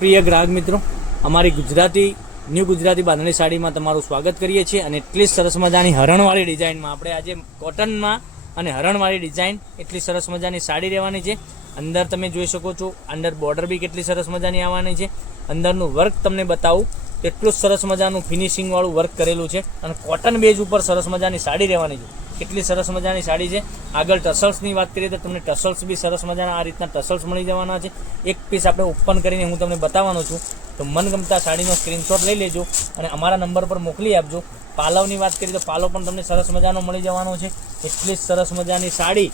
પ્રિય ગ્રાહક મિત્રો, અમારી ન્યૂ ગુજરાતી બાંધણી સાડીમાં તમારું સ્વાગત કરીએ છીએ અને એટલી સરસ મજાની હરણવાળી ડિઝાઇનમાં આપણે આજે કોટનમાં અને હરણવાળી ડિઝાઇન એટલી સરસ મજાની સાડી રહેવાની છે. અંદર તમે જોઈ શકો છો, અંડર બોર્ડર બી કેટલી સરસ મજાની આવવાની છે. અંદરનું વર્ક તમને બતાવું તો એટલું સરસ મજાનું ફિનિશિંગવાળું વર્ક કરેલું છે અને કોટન બેઝ ઉપર સરસ મજાની સાડી રહેવાની છે. કેટલી સરસ મજાની સાડી છે. આગળ ટસલ્સની વાત કરીએ તો તમને ટસલ્સ બી સરસ મજાના આ રીતના ટસલ્સ મળી જવાના છે. એક પીસ આપણે ઓપન કરીને હું તમને બતાવવાનો છું. તો મનગમતા સાડીનો સ્ક્રીનશોટ લઈ લેજો અને અમારા નંબર પર મોકલી આપજો. પાલવની વાત કરીએ તો પાલવ પણ તમને સરસ મજાનો મળી જવાનો છે. એટલી સરસ મજાની સાડી,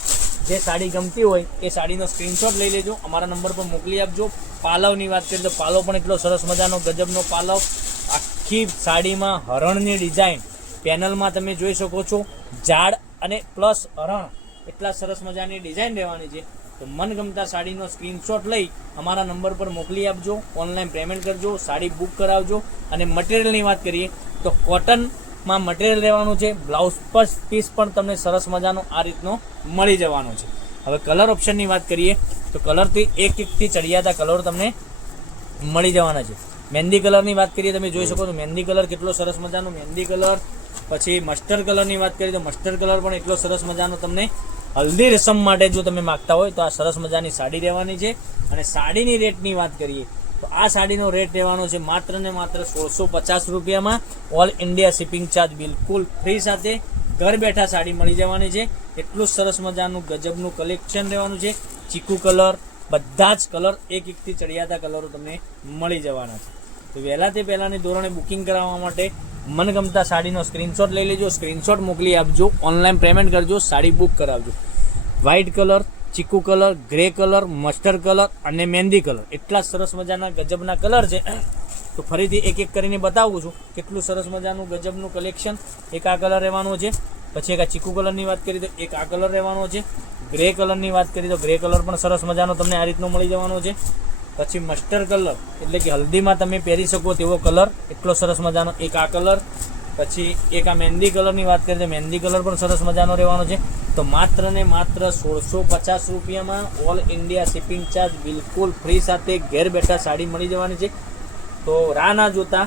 જે સાડી ગમતી હોય એ સાડીનો સ્ક્રીનશોટ લઈ લેજો, અમારા નંબર પર મોકલી આપજો. પાલવની વાત કરીએ તો પાલવ પણ એટલો સરસ મજાનો ગજબનો પાલવ, આખી સાડીમાં હરણની ડિઝાઇન પેનલમાં તમે જોઈ શકો છો. ઝાડ અને પ્લસ હરણ એટલા સરસ મજાની ડિઝાઇન રહેવાની છે. તો મનગમતા સાડીનો સ્ક્રીનશોટ લઈ અમારા નંબર પર મોકલી આપજો. ઓનલાઈન પેમેન્ટ કરજો, સાડી બુક કરાવજો. અને મટીરિયલની વાત કરીએ તો કોટનમાં મટીરિયલ રહેવાનું છે. બ્લાઉઝ પીસ પણ તમને સરસ મજાનો આ રીતનો મળી જવાનો છે. હવે કલર ઓપ્શનની વાત કરીએ તો કલરથી એકથી ચડિયાતા કલર તમને મળી જવાના છે. મહેંદી કલરની વાત કરીએ, તમે જોઈ શકો છો મહેંદી કલર કેટલો સરસ મજાનો મહેંદી કલર. પછી મસ્ટર્ડ કલરની વાત કરીએ તો મસ્ટર્ડ કલર પણ એટલો સરસ મજાનો તમને હલ્દી રસમ માટે જો તમે માગતા હોય તો આ સરસ મજાની સાડી રહેવાની છે. અને સાડીની રેટની વાત કરીએ તો આ સાડીનો રેટ રહેવાનો છે માત્ર ને માત્ર 1650 રૂપિયામાં. ઓલ ઇન્ડિયા શિપિંગ ચાર્જ બિલકુલ ફ્રી સાથે ઘર બેઠા સાડી મળી જવાની છે. એટલું સરસ મજાનું ગજબનું કલેક્શન રહેવાનું છે. ચીકુ કલર, બધા જ કલર એકથી ચડિયાતા કલરો તમને મળી જવાના છે. તો વહેલા તે પહેલાંની ધોરણે બુકિંગ કરાવવા માટે મનગમતા સાડીનો સ્ક્રીનશોટ લઈ લેજો, સ્ક્રીનશોટ મોકલી આપજો, ઓનલાઈન પેમેન્ટ કરજો, સાડી બુક કરાવજો. વ્હાઇટ કલર, ચીકુ colour, grey colour, mustard colour અને મહેંદી કલર એટલા સરસ મજાના ગજબના કલર છે. તો ફરીથી એક એક કરીને બતાવું છું કેટલું સરસ મજાનું ગજબનું કલેક્શન. એક આ કલર રહેવાનો છે, પછી એક આ ચીકુ કલરની વાત કરીએ તો એક આ કલર રહેવાનો છે. ગ્રે કલરની વાત કરીએ તો ગ્રે કલર પણ સરસ મજાનો તમને આ રીતનો મળી જવાનો છે. પછી મસ્ટર્ડ કલર એટલે કે હલ્દીમાં તમે પહેરી શકો તેવો કલર એટલો સરસ મજાનો એક આ કલર. પછી એક આ મહેંદી કલરની વાત કરીએ તો મહેંદી કલર પણ સરસ મજાનો રહેવાનો છે. તો માત્ર ને માત્ર 1650 રૂપિયામાં ઓલ ઇન્ડિયા શિપિંગ ચાર્જ બિલકુલ ફ્રી સાથે ઘેર બેઠા સાડી મળી જવાની છે. તો રાહ ના જોતા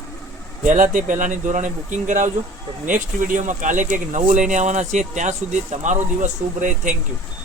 પહેલા તે પહેલાંની ધોરણે બુકિંગ કરાવજો. તો નેક્સ્ટ વિડીયોમાં કાલે કંઈક નવું લઈને આવવાના છીએ. ત્યાં સુધી તમારો દિવસ શુભ રહે. Thank you.